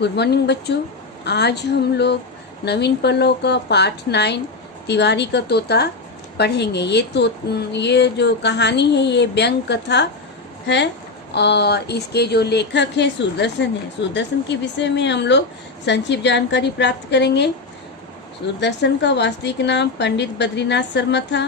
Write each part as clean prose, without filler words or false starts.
Good morning बच्चों। आज हम लोग नवीन पल्लव का पाठ 9 तिवारी का तोता पढ़ेंगे। ये जो कहानी है ये व्यंग कथा है और इसके जो लेखक हैं सुदर्शन है। सुदर्शन के विषय में हम लोग संक्षिप्त जानकारी प्राप्त करेंगे। सुदर्शन का वास्तविक नाम पंडित बद्रीनाथ शर्मा था।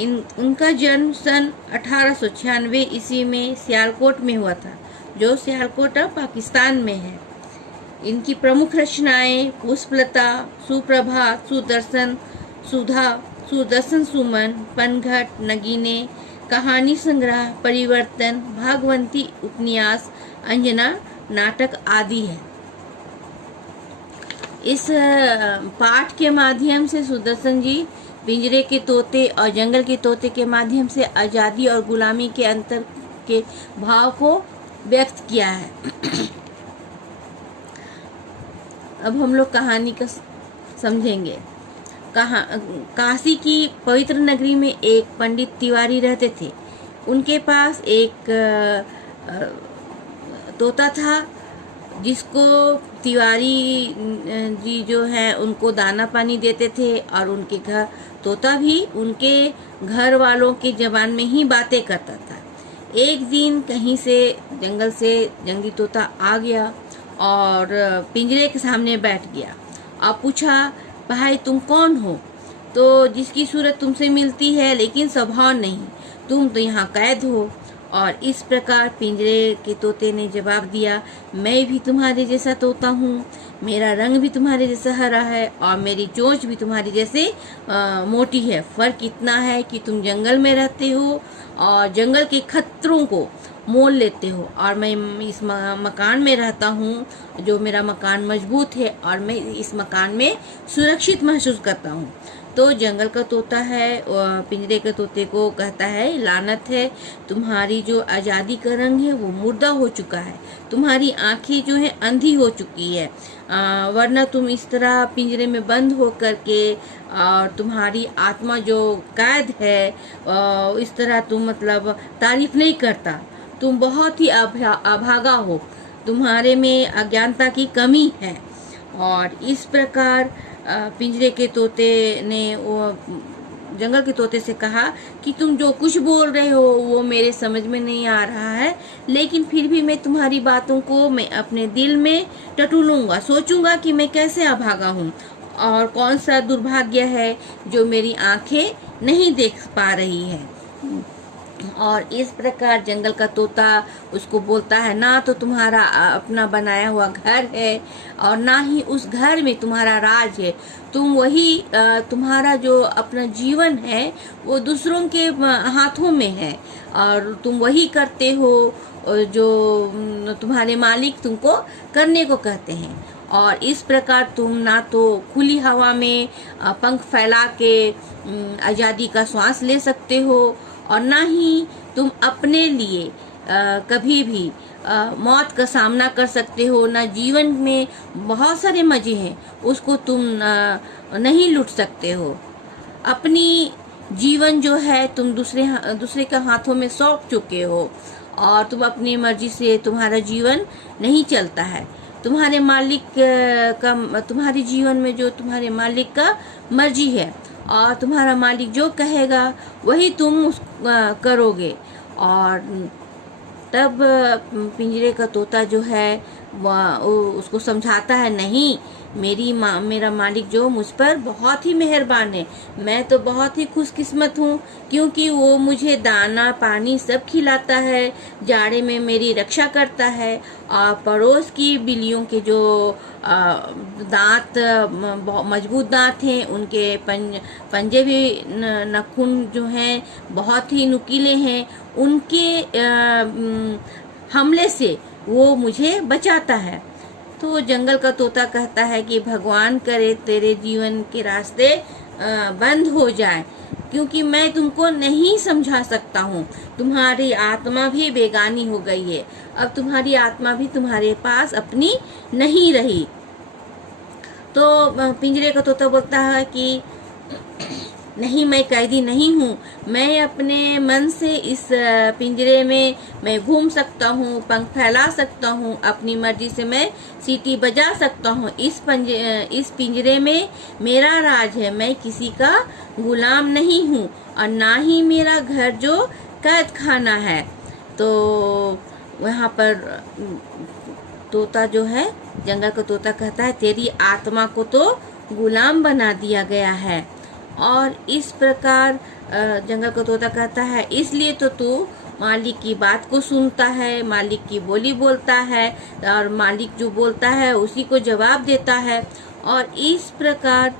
उनका जन्म सन 1896 ईस्वी में सियालकोट में हुआ था, जो सियालकोट पाकिस्तान में है। इनकी प्रमुख रचनाएं पुष्पलता, सुप्रभात, सुदर्शन, सुधा, सुदर्शन सुमन, पनघट, नगीने, कहानी संग्रह, परिवर्तन, भागवंती उपन्यास, अंजना नाटक आदि है। इस पाठ के माध्यम से सुदर्शन जी पिंजरे के तोते और जंगल के तोते के माध्यम से आज़ादी और गुलामी के अंतर के भाव को व्यक्त किया है। अब हम लोग कहानी का समझेंगे। काशी की पवित्र नगरी में एक पंडित तिवारी रहते थे। उनके पास एक तोता था जिसको तिवारी जी जो है उनको दाना पानी देते थे और उनके घर तोता भी उनके घर वालों के जबान में ही बातें करता था। एक दिन कहीं से जंगल से जंगली तोता आ गया और पिंजरे के सामने बैठ गया और पूछा, भाई तुम कौन हो? तो जिसकी सूरत तुमसे मिलती है लेकिन स्वभाव नहीं, तुम तो यहाँ कैद हो। और इस प्रकार पिंजरे के तोते ने जवाब दिया, मैं भी तुम्हारे जैसा तोता हूँ, मेरा रंग भी तुम्हारे जैसा हरा है और मेरी चोंच भी तुम्हारी जैसे मोटी है। फर्क इतना है कि तुम जंगल में रहते हो और जंगल के खतरों को मोल लेते हो और मैं इस मकान में रहता हूँ, जो मेरा मकान मजबूत है और मैं इस मकान में सुरक्षित महसूस करता हूँ। तो जंगल का तोता है पिंजरे के तोते को कहता है, लानत है, तुम्हारी जो आज़ादी का रंग है वो मुर्दा हो चुका है, तुम्हारी आंखें जो है अंधी हो चुकी है, वरना तुम इस तरह पिंजरे में बंद हो करके और तुम्हारी आत्मा जो कैद है इस तरह तुम मतलब तारीफ नहीं करता। तुम बहुत ही अभागा हो, तुम्हारे में अज्ञानता की कमी है। और इस प्रकार पिंजरे के तोते ने जंगल के तोते से कहा कि तुम जो कुछ बोल रहे हो वो मेरे समझ में नहीं आ रहा है, लेकिन फिर भी मैं तुम्हारी बातों को मैं अपने दिल में टटोलूंगा, सोचूंगा कि मैं कैसे अभागा हूँ और कौन सा दुर्भाग्य है जो मेरी आंखें नहीं देख पा रही है। और इस प्रकार जंगल का तोता उसको बोलता है, ना तो तुम्हारा अपना बनाया हुआ घर है और ना ही उस घर में तुम्हारा राज है। तुम वही तुम्हारा जो अपना जीवन है वो दूसरों के हाथों में है और तुम वही करते हो जो तुम्हारे मालिक तुमको करने को कहते हैं। और इस प्रकार तुम ना तो खुली हवा में पंख फैला के आज़ादी का श्वास ले सकते हो और ना ही तुम अपने लिए कभी भी मौत का सामना कर सकते हो। ना जीवन में बहुत सारे मजे हैं उसको तुम नहीं लूट सकते हो। अपनी जीवन जो है तुम दूसरे के हाथों में सौंप चुके हो और तुम अपनी मर्जी से तुम्हारा जीवन नहीं चलता है। तुम्हारे मालिक का तुम्हारे जीवन में जो तुम्हारे मालिक का मर्जी है और तुम्हारा मालिक जो कहेगा वही तुम करोगे। और तब पिंजरे का तोता जो है उसको समझाता है, नहीं, मेरा मालिक जो मुझ पर बहुत ही मेहरबान है, मैं तो बहुत ही खुशकिस्मत हूँ क्योंकि वो मुझे दाना पानी सब खिलाता है, जाड़े में मेरी रक्षा करता है और पड़ोस की बिल्लियों के जो दांत मजबूत दांत हैं, उनके पंजे भी नाखून जो हैं बहुत ही नुकीले हैं, उनके हमले से वो मुझे बचाता है। तो जंगल का तोता कहता है कि भगवान करे तेरे जीवन के रास्ते बंद हो जाए, क्योंकि मैं तुमको नहीं समझा सकता हूँ, तुम्हारी आत्मा भी बेगानी हो गई है, अब तुम्हारी आत्मा भी तुम्हारे पास अपनी नहीं रही। तो पिंजरे का तोता बोलता है कि नहीं, मैं कैदी नहीं हूँ। मैं अपने मन से इस पिंजरे में मैं घूम सकता हूँ, पंख फैला सकता हूँ, अपनी मर्जी से मैं सीटी बजा सकता हूँ। इस पिंजरे में मेरा राज है, मैं किसी का गुलाम नहीं हूँ, और ना ही मेरा घर जो कैद खाना है। तो वहाँ पर तोता जो है, जंगल का तोता कहता है, तेरी आत्मा को तो गुलाम बना दिया गया है। और इस प्रकार जंगल का तोता कहता है, इसलिए तो तू मालिक की बात को सुनता है, मालिक की बोली बोलता है, और मालिक जो बोलता है उसी को जवाब देता है। और इस प्रकार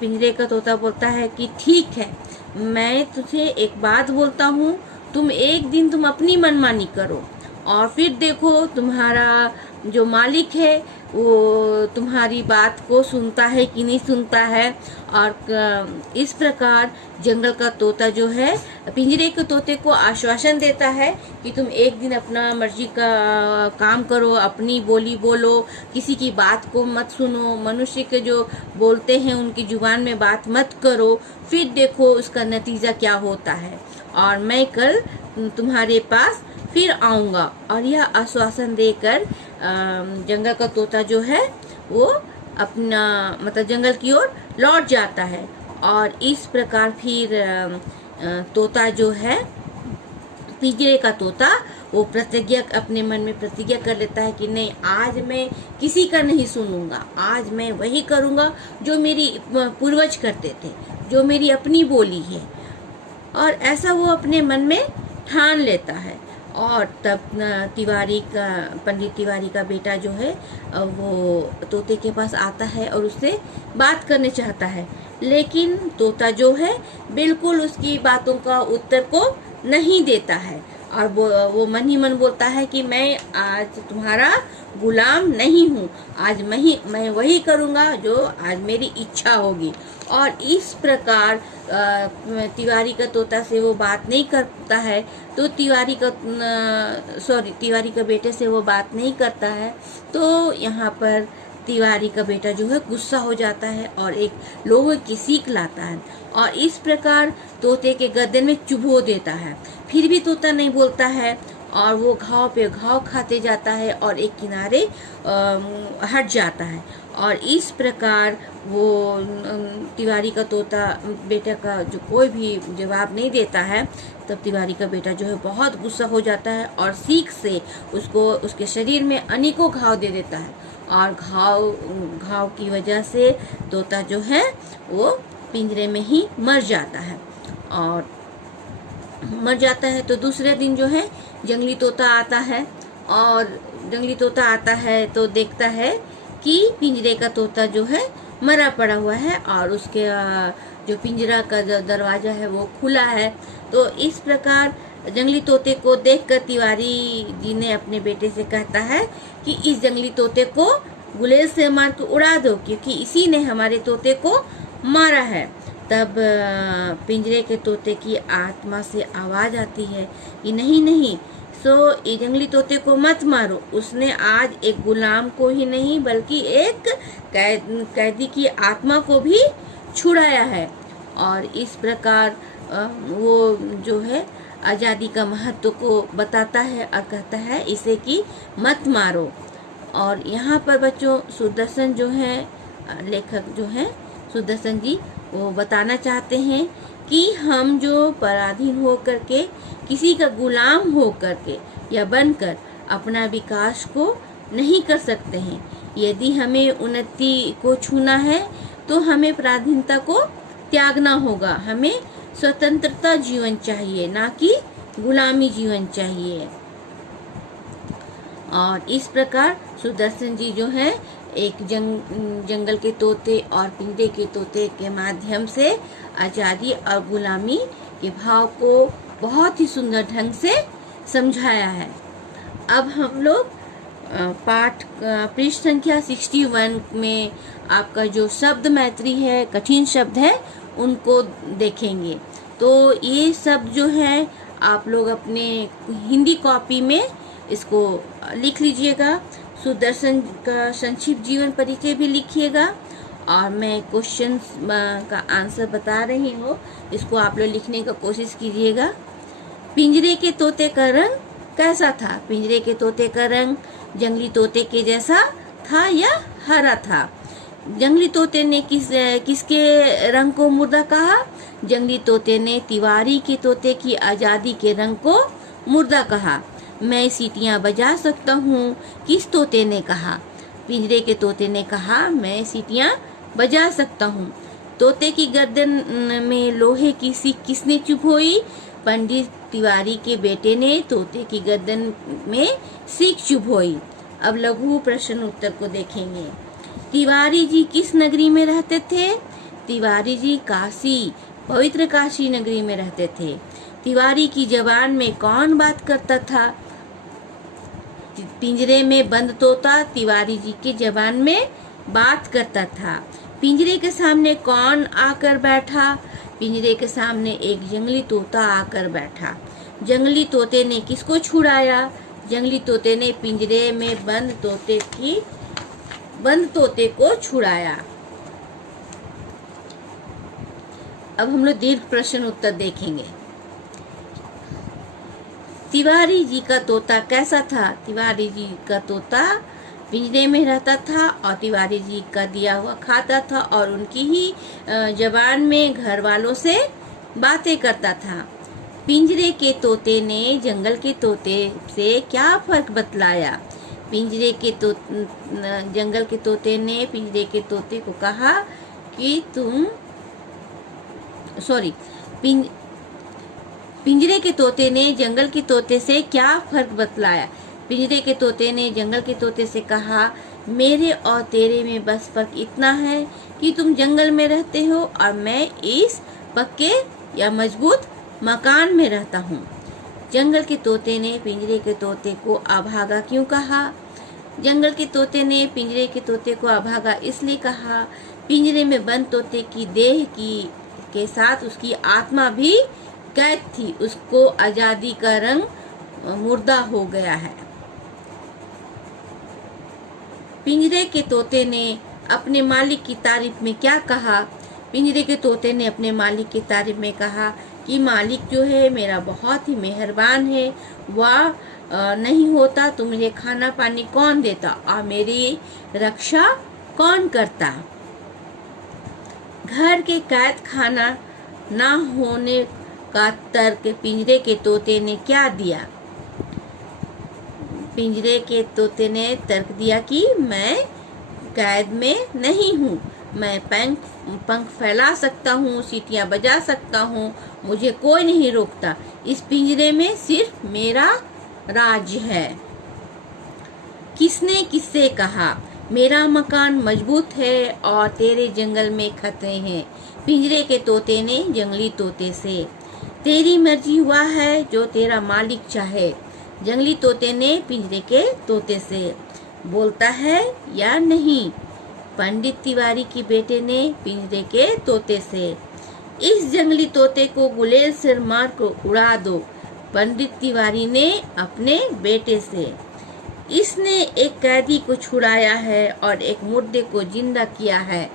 पिंजरे का तोता बोलता है कि ठीक है, मैं तुझे एक बात बोलता हूँ, तुम अपनी मनमानी करो, और फिर देखो तुम्हारा जो मालिक है वो तुम्हारी बात को सुनता है कि नहीं सुनता है। और इस प्रकार जंगल का तोता जो है पिंजरे के तोते को आश्वासन देता है कि तुम एक दिन अपना मर्जी का काम करो, अपनी बोली बोलो, किसी की बात को मत सुनो, मनुष्य के जो बोलते हैं उनकी जुबान में बात मत करो, फिर देखो उसका नतीजा क्या होता है, और मैं कल तुम्हारे पास फिर आऊँगा। और यह आश्वासन देकर जंगल का तोता जो है वो अपना मतलब जंगल की ओर लौट जाता है। और इस प्रकार फिर तोता जो है, पिंजरे का तोता, वो प्रतिज्ञा अपने मन में प्रतिज्ञा कर लेता है कि नहीं, आज मैं किसी का नहीं सुनूंगा, आज मैं वही करूंगा जो मेरी पूर्वज करते थे, जो मेरी अपनी बोली है। और ऐसा वो अपने मन में ठान लेता है। और तब पंडित तिवारी का बेटा जो है वो तोते के पास आता है और उससे बात करने चाहता है, लेकिन तोता जो है बिल्कुल उसकी बातों का उत्तर को नहीं देता है, और वो मन ही मन बोलता है कि मैं आज तुम्हारा गुलाम नहीं हूँ, आज मैं वही करूँगा जो आज मेरी इच्छा होगी। और इस प्रकार तिवारी का तोता से वो बात नहीं करता है, तो तिवारी का बेटे से वो बात नहीं करता है। तो यहाँ पर तिवारी का बेटा जो है गुस्सा हो जाता है और एक लोहे की सीख लाता है, और इस प्रकार तोते के गर्दन में चुभो देता है। फिर भी तोता नहीं बोलता है, और वो घाव पे घाव खाते जाता है और एक किनारे हट जाता है। और इस प्रकार वो तिवारी का तोता बेटा का जो कोई भी जवाब नहीं देता है, तब तिवारी का बेटा जो है बहुत गुस्सा हो जाता है और सीख से उसको उसके शरीर में अनेकों घाव दे देता है, और घाव की वजह से तोता जो है वो पिंजरे में ही मर जाता है। और मर जाता है तो दूसरे दिन जो है जंगली तोता आता है, और जंगली तोता आता है तो देखता है कि पिंजरे का तोता जो है मरा पड़ा हुआ है, और उसके जो पिंजरा का जो दरवाजा है वो खुला है। तो इस प्रकार जंगली तोते को देखकर तिवारी जी ने अपने बेटे से कहता है कि इस जंगली तोते को गुलेल से मार के उड़ा दो, क्योंकि इसी ने हमारे तोते को मारा है। तब पिंजरे के तोते की आत्मा से आवाज आती है कि नहीं नहीं, ये जंगली तोते को मत मारो, उसने आज एक गुलाम को ही नहीं बल्कि एक कैदी की आत्मा को भी छुड़ाया है। और इस प्रकार वो जो है आज़ादी का महत्व को बताता है और कहता है इसे कि मत मारो। और यहाँ पर बच्चों सुदर्शन जो है लेखक जो है सुदर्शन जी, वो बताना चाहते हैं कि हम जो पराधीन हो करके किसी का गुलाम हो करके या बनकर अपना विकास को नहीं कर सकते हैं। यदि हमें उन्नति को छूना है तो हमें पराधीनता को त्यागना होगा। हमें स्वतंत्रता जीवन चाहिए, ना कि गुलामी जीवन चाहिए। और इस प्रकार सुदर्शन जी जो है एक जंगल के तोते और पिंजरे के तोते के माध्यम से आज़ादी और गुलामी के भाव को बहुत ही सुंदर ढंग से समझाया है। अब हम लोग पाठ पृष्ठ संख्या 61 में आपका जो शब्द मैत्री है, कठिन शब्द है, उनको देखेंगे। तो ये शब्द जो है आप लोग अपने हिंदी कॉपी में इसको लिख लीजिएगा। सुदर्शन का संक्षिप्त जीवन परिचय भी लिखिएगा, और मैं क्वेश्चन का आंसर बता रही हूँ, इसको आप लोग लिखने का कोशिश कीजिएगा। पिंजरे के तोते का रंग कैसा था? पिंजरे के तोते का रंग जंगली तोते के जैसा था या हरा था? जंगली तोते ने किसके रंग को मुर्दा कहा? जंगली तोते ने तिवारी के तोते की आज़ादी के रंग को मुर्दा कहा। मैं सीटियां बजा सकता हूँ, किस तोते ने कहा? पिंजरे के तोते ने कहा, मैं सीटियां बजा सकता हूँ। तोते की गर्दन में लोहे की सीख किसने चुभोई? पंडित तिवारी के बेटे ने तोते की गर्दन में सीख चुभोई। अब लघु प्रश्न उत्तर को देखेंगे। तिवारी जी किस नगरी में रहते थे? तिवारी जी काशी, पवित्र काशी नगरी में रहते थे। तिवारी की जबान में कौन बात करता था? पिंजरे में बंद तोता तिवारी जी की जबान में बात करता था। पिंजरे के सामने कौन आकर बैठा? पिंजरे के सामने एक जंगली तोता आकर बैठा। जंगली तोते ने किसको छुड़ाया? जंगली तोते ने पिंजरे में बंद तोते को छुड़ाया। अब हम लोग दीर्घ प्रश्न उत्तर देखेंगे। तिवारी जी का तोता कैसा था? तिवारी जी का तोता पिंजरे में रहता था और तिवारी जी का दिया हुआ खाता था और उनकी ही जबान में घर वालों से बातें करता था। पिंजरे के तोते ने जंगल के तोते से क्या फर्क बतलाया? जंगल के तोते ने पिंजरे के तोते को कहा कि पिंजरे के तोते ने जंगल के तोते से क्या फर्क बतलाया? पिंजरे के तोते ने जंगल के तोते से कहा, मेरे और तेरे में बस फर्क इतना है कि तुम जंगल में रहते हो और मैं इस पक्के या मजबूत मकान में रहता हूँ। जंगल के तोते ने पिंजरे के तोते को अभागा क्यों कहा? जंगल के तोते ने पिंजरे के तोते को अभागा इसलिए कहा, पिंजरे में बंद तोते की देह के साथ उसकी आत्मा भी कैद थी, उसको आजादी का रंग मुर्दा हो गया है। पिंजरे के तोते ने अपने मालिक की तारीफ में क्या कहा? पिंजरे के तोते ने अपने मालिक की तारीफ में कहा कि मालिक जो है मेरा बहुत ही मेहरबान है, वह नहीं होता तो मुझे खाना पानी कौन देता और मेरी रक्षा कौन करता। घर के कैद खाना ना होने का तर्क पिंजरे के तोते ने क्या दिया? पिंजरे के तोते ने तर्क दिया कि मैं कैद में नहीं हूँ, मैं पंख फैला सकता हूँ, सीटियाँ बजा सकता हूँ, मुझे कोई नहीं रोकता, इस पिंजरे में सिर्फ मेरा राज है। किसने किससे कहा, मेरा मकान मजबूत है और तेरे जंगल में खतरे हैं? पिंजरे के तोते ने जंगली तोते से। तेरी मर्जी हुआ है जो तेरा मालिक चाहे। जंगली तोते ने पिंजरे के तोते से। बोलता है या नहीं? पंडित तिवारी के बेटे ने पिंजरे के तोते से। इस जंगली तोते को गुलेल से मार को उड़ा दो, पंडित तिवारी ने अपने बेटे से। इसने एक कैदी को छुड़ाया है और एक मुर्दे को जिंदा किया है।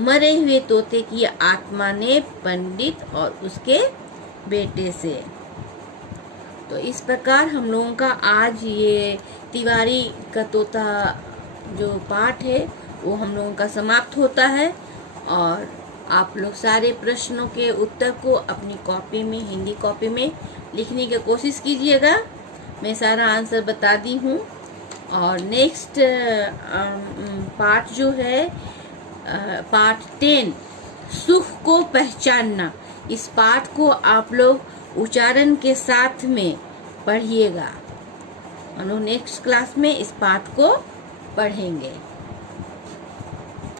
मरे हुए तोते की आत्मा ने पंडित और उसके बेटे से। तो इस प्रकार हम लोगों का आज ये तिवारी का तोता जो पाठ है वो हम लोगों का समाप्त होता है। और आप लोग सारे प्रश्नों के उत्तर को अपनी कॉपी में, हिंदी कॉपी में लिखने की कोशिश कीजिएगा। मैं सारा आंसर बता दी हूँ। और नेक्स्ट पार्ट जो है पार्ट 10, सुख को पहचानना, इस पाठ को आप लोग उच्चारण के साथ में पढ़िएगा। हम लोग नेक्स्ट क्लास में इस पाठ को पढ़ेंगे।